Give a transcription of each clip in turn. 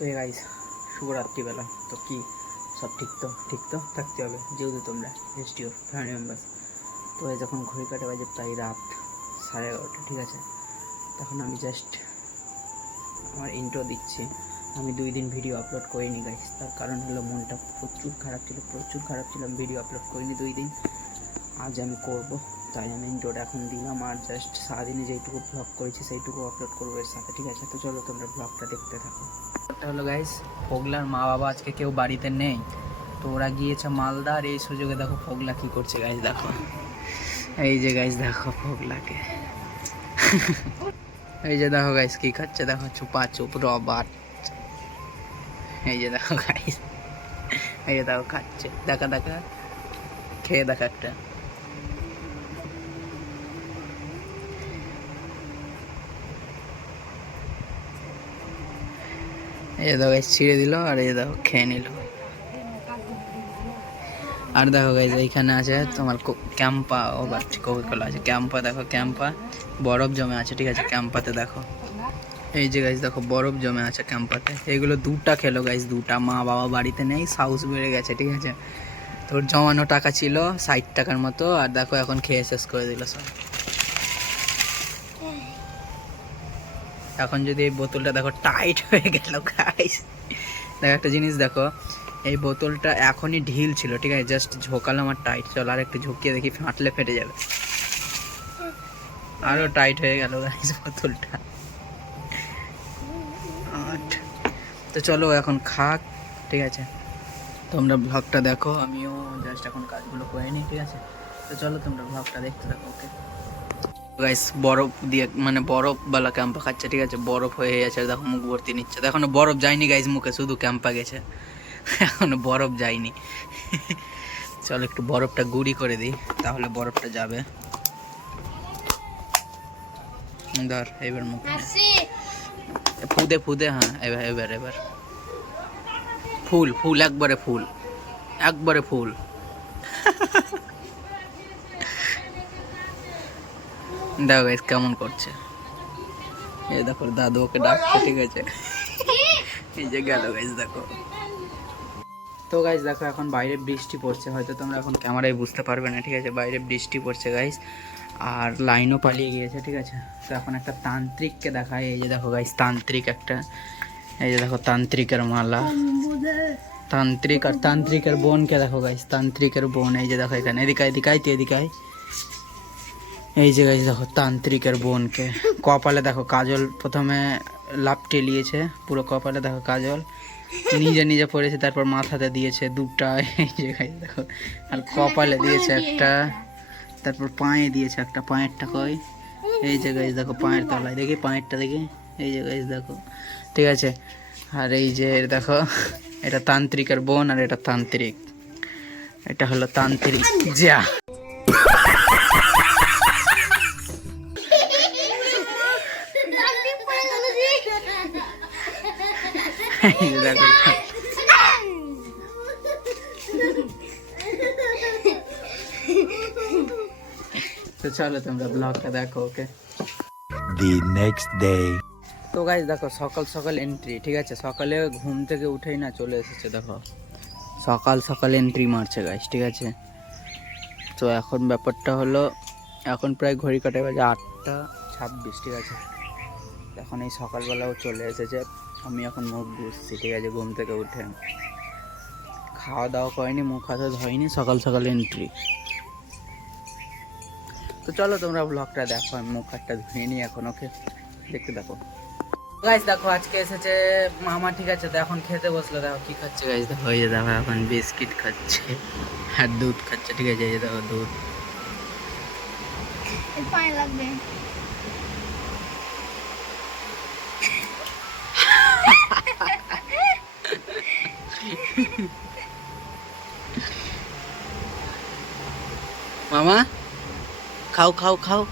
তো গাইস শুভ রাত্রিবেলা। তো কি সব ঠিক তো থাকতে হবে, যেহেতু তোমরা এসডিও ফ্যামিলি মেম্বার্স। তো যখন ঘড়ি কাটে বাজে প্রায় রাত 11:30, ঠিক আছে। তখন আমি জাস্ট আমার ইন্ট্রো দিচ্ছি। আমি 2 দিন ভিডিও আপলোড করিনি গাইস, তার কারণ হলো মনটা প্রচুর খারাপ ছিল, আমি ভিডিও আপলোড করিনি 2 দিন। আজ আমি করব, তাই আমি ইন্ট্রোটা এখন দিলাম। আর জাস্ট সারাদিনে যেইটুকু ব্লগ করেছি সেইটুকু আপলোড করবো এর সাথে, ঠিক আছে। তো চলো তোমরা ব্লগটা দেখতে থাকো। একটা হলো গাইস, ফোগলার মা বাবা আজকে কেউ বাড়িতে নেই, তো ওরা গিয়েছে মালদা। আর এই সুযোগে দেখো ফোগলা কি করছে গাইস, দেখো এই যে গাইস, দেখো ফোগলাকে এই যে দেখো গাইস কি খাচ্ছে, দেখো চুপা চুপ রবার। এই যে দেখো গাইস, এই যে দেখো খাচ্ছে, দেখা খেয়ে দেখা একটা। এই দেখো গাইস ছিঁড়ে দিল, আর এই দেখো খেয়ে নিল। আর দেখো গাইস এইখানে আছে তোমার ক্যাম্পা, ও কোকাকোলা আছে ক্যাম্পা, দেখো ক্যাম্পা বরফ জমে আছে, ঠিক আছে। ক্যাম্পাতে দেখো, এই যে গাইস দেখো বরফ জমে আছে ক্যাম্পাতে। এইগুলো 2টা খেলো গাইস, 2টা। মা বাবা বাড়িতে নেই, সাউস বেড়ে গেছে, ঠিক আছে। তোর জমানো টাকা ছিল 60 টাকার মতো, আর দেখো এখন খেয়ে শেষ করে দিল সব। এখন যদি এই বোতলটা দেখো টাইট হয়ে গেল গাইস, দেখো একটা জিনিস দেখো, এই বোতলটা এখনই ঢিল ছিল, ঠিক আছে। জাস্ট ঝোকালাম আর টাইট। চল আর একটু ঝুঁকিয়ে দেখি, ফাটলে ফেটে যাবে। আরও টাইট হয়ে গেল গাইস বোতলটা। তো চলো এখন খাক, ঠিক আছে। তোমরা ব্লগটা দেখো, আমিও জাস্ট এখন কাজগুলো করে নিই, ঠিক আছে। তো চলো তোমরা ব্লগটা দেখতে থাকো, ওকে গাইস। বরফ দিয়ে মানে বরফওয়ালা ক্যাম্পা খাচ্ছে, ঠিক আছে। বরফ হয়ে গেছে, দেখো মুখ ভর্তি নিচ্ছে। এখনো বরফ যায়নি গাইস মুখে, শুধু ক্যাম্পা গেছে, এখনো বরফ যায়নি। চলো একটু বরফটা গুঁড়ি করে দিই, তাহলে বরফটা যাবে। ধর এবার মুখে ফুদে, হ্যাঁ এবার ফুল একবারে ফুল। দেখো গাইস কেমন করছে, এই দেখো দাদু ওকে ডাকছে, ঠিক আছে। এই যে গেল গাইস, দেখো। তো গাইস দেখো এখন বাইরে বৃষ্টি পড়ছে, হয়তো তোমরা এখন ক্যামেরায় বুঝতে পারবে না, ঠিক আছে। বাইরে বৃষ্টি পড়ছে গাইস, আর লাইনও পালিয়ে গিয়েছে, ঠিক আছে। তো এখন একটা তান্ত্রিককে দেখায়, এই যে দেখো গাইস তান্ত্রিক একটা, এই যে দেখো তান্ত্রিকের মালা, তান্ত্রিক আর তান্ত্রিকের বোনকে দেখো গাইস, তান্ত্রিকের বোন। এই যে দেখো এখানে, এদিকে এই যে গাইস দেখো তান্ত্রিকের বোনকে। কপালে দেখো কাজল, প্রথমে লাপটে নিয়েছে পুরো কপালে, দেখো কাজল নিজে পড়েছে, তারপর মাথাতে দিয়েছে 2টা, এই যে গাইস দেখো। আর কপালে দিয়েছে একটা, তারপর পায়ে দিয়েছে একটা, পায়েরটা কই, এই যে গাইস দেখো পায়ের তলায়, দেখি পায়েরটা দেখি, এই যে গাইস দেখো, ঠিক আছে। আর এই যে দেখো, এটা তান্ত্রিকের বোন, আর এটা তান্ত্রিক, এটা হলো তান্ত্রিক যা। তো চলো তোমরা ব্লগটা দেখো, ওকে। The next day. তো গাইস দেখো সকাল এন্ট্রি, ঠিক আছে। সকালে ঘুম থেকে উঠেই না চলে এসেছে, দেখো সকাল এন্ট্রি মারছে গাইস, ঠিক আছে। তো এখন ব্যাপারটা হলো, এখন প্রায় ঘড়ি কাটে বাজে 8:26, ঠিক আছে। এখন এই সকালবেলাও চলে এসেছে, আমি এখন মুখ ধুচ্ছি, ঠিক আছে। ঘুম থেকে উঠে খাওয়া দাওয়া করিনি, মুখ হাতে ধোয়নি, সকাল এন্ট্রি। তো চলো তোমরা ব্লগটা দেখো, আমি মুখ হাতটা ধুয়ে নিই এখন, ওকে দেখতে দেখো গাইস। দেখো আজকে এসেছে মামা, ঠিক আছে। তো এখন খেতে বসলো, দেখো কি খাচ্ছে গাইস, দেখো এই যে দেখো এখন বিস্কিট খাচ্ছে আর দুধ খাচ্ছে, ঠিক আছে। এই যে দেখো দুধ, পানি লাগবে। মামা খাও খাও খাও,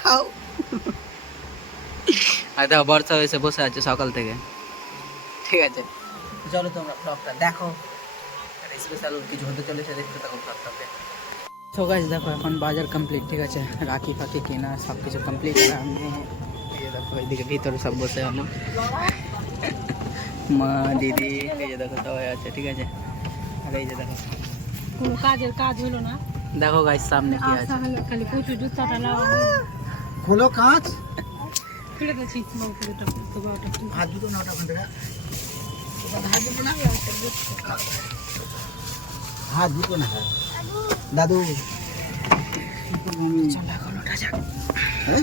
খাও। আর দেখো বর্ষা হয়েছে, বসে আছে সকাল থেকে, ঠিক আছে। চলো তোমরা ব্লগটা দেখো, স্পেশাল কিছু হতে চলেছে, দেখতে থাকো ব্লগটাতে। সো গাইস দেখো এখন বাজার কমপ্লিট, ঠিক আছে, রাখি ফাকি কেনা সব কিছু কমপ্লিট। আর আমি এই যে দেখো এইদিকে ভিতরে সব বসে হলো, মা দিদি এই যে দেখো সবাই আছে, ঠিক আছে। আর এই যে দেখো কোনো কাজের কাজ হলো না, দেখো গাইস সামনে কি আছে, খালি প্রচুর জুতাটা লাগাও খোলো কাঁচ। ফিরে গেছি হাত দুটো না ওটা ওখান থেকে হাত দুটো না হাত দুটো না দাদু হ্যাঁ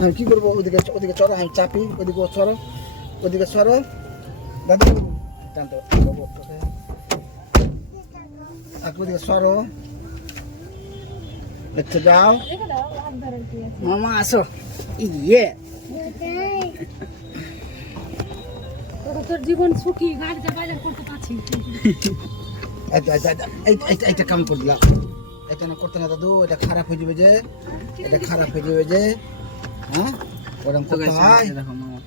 আমি কি করবো? ওদিকে ওদিকে চড়ো, আমি চাপি, ওদিকে চড়ো, ওদিকে চড়ো দাদু, টানতে ওদিকে সরো, একটু যাও মামা আসো। ইয়ে তোর জীবন সুখী, গাড়িতে বাজার করতে পারছি। এইটা কাম করে দিলাম, এটা না করতে না দাদু, এটা খারাপ হয়ে যাবে যে, এটা খারাপ হয়ে যাবে যে, হ্যাঁ ওরকম তো করতে গাইস হয়। দেখো মামা,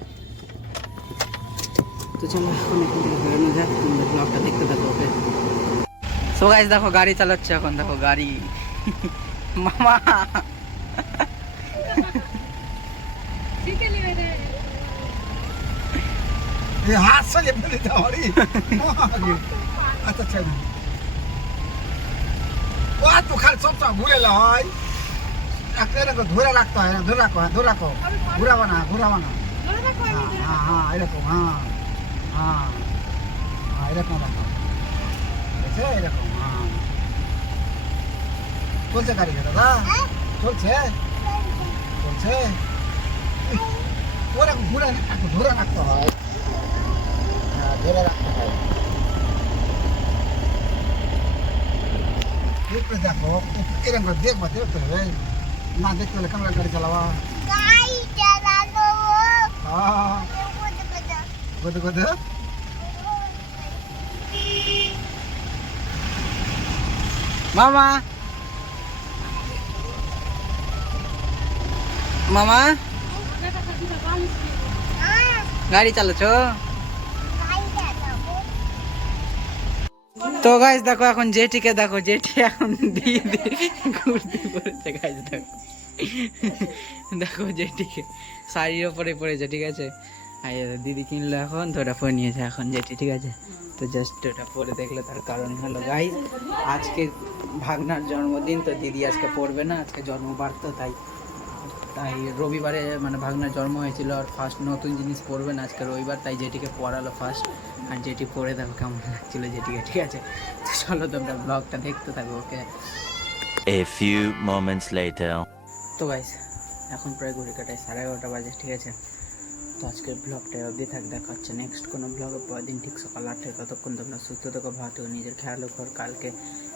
তো চলো এখন এখান থেকে বেরোনো যাক, তোমরা ব্লগটা দেখতে থাকো, ওকে। সো গাইস দেখো গাড়ি চালাচ্ছে এখন, দেখো গাড়ি মামা শিখে নিবে রে। এই হাত সালিয়ে ফেলে দাও রে। আচ্ছা আচ্ছা ও তো খালি সবসময় ঘুরে লয়, একটা ধরে রাখতে হয়, ধরে রাখো, ধরে রাখো, ঘুরাবো না, ঘুরাবো না, হ্যাঁ হ্যাঁ হ্যাঁ এরকম, হ্যাঁ হ্যাঁ হ্যাঁ এরকম রাখো, বুঝেছে? এরকম, হ্যাঁ চলছে গাড়ি দাদা, চলছে চলছে, ওরকম ঘুরে ধরে রাখতে হয়, হ্যাঁ ধরে রাখতে হয়। দেখতে দেখো এরকম করে দেখবা, দেখতে হবে না, দেখতে হলে কেমন গাড়ি চালাবা, হ্যাঁ কোথায় কোথায় মামা মামা গাড়ি চালাচ্ছ? তো গাইস দেখো এখন জেটিকে দেখো, জেটি এখন দিয়ে ঘুরতে পড়েছে গাইস, দেখো দেখো জেটিকে শাড়ির ওপরে পড়েছে, ঠিক আছে। আর দিদি কিনলো এখন, তো ওটা পরে নিয়েছে এখন জেটি, ঠিক আছে। তো জাস্ট ওটা পরে দেখলো, তার কারণ হলো গাইস আজকে ভাগনার জন্মদিন, তো দিদি আজকে পড়বে না, আজকে জন্মবার, তো তাই রবিবারে মানে ভাগনার জন্ম হয়েছিল, আর ফার্স্ট নতুন জিনিস পরবে না আজকে রবিবার, তাই যেটিকে পড়ালো ফার্স্ট। আর যেটি পরে দেখো কেমন লাগছিল যেটিকে, ঠিক আছে। তো চলো তোমরা ব্লগটা দেখতে থাকো, ওকে। A few moments later. তো গাইস এখন প্রায় ঘড়ি কাটায় 11:30 বাজে, ঠিক আছে। তো আজকের ব্লগটা অবধি থাক, দেখা হচ্ছে নেক্সট কোনো ব্লগে পরের দিন ঠিক সকাল 8টায়। ততক্ষণ তোমরা সুস্থ থেকো, ভালো থেকো, নিজের খেয়াল রাখো। কালকে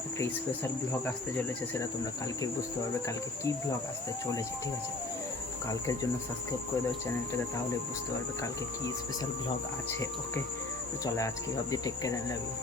একটা স্পেশাল ব্লগ আসতে চলেছে, সেটা তোমরা কালকে বুঝতে পারবে কালকে কী ব্লগ আসতে চলেছে, ঠিক আছে। তো কালকের জন্য সাবস্ক্রাইব করে দাও চ্যানেলটাকে, তাহলে বুঝতে পারবে কালকে কী স্পেশাল ব্লগ আছে, ওকে। তো চলো আজকে অবধি, টেক কেয়ার, লাভ ইউ।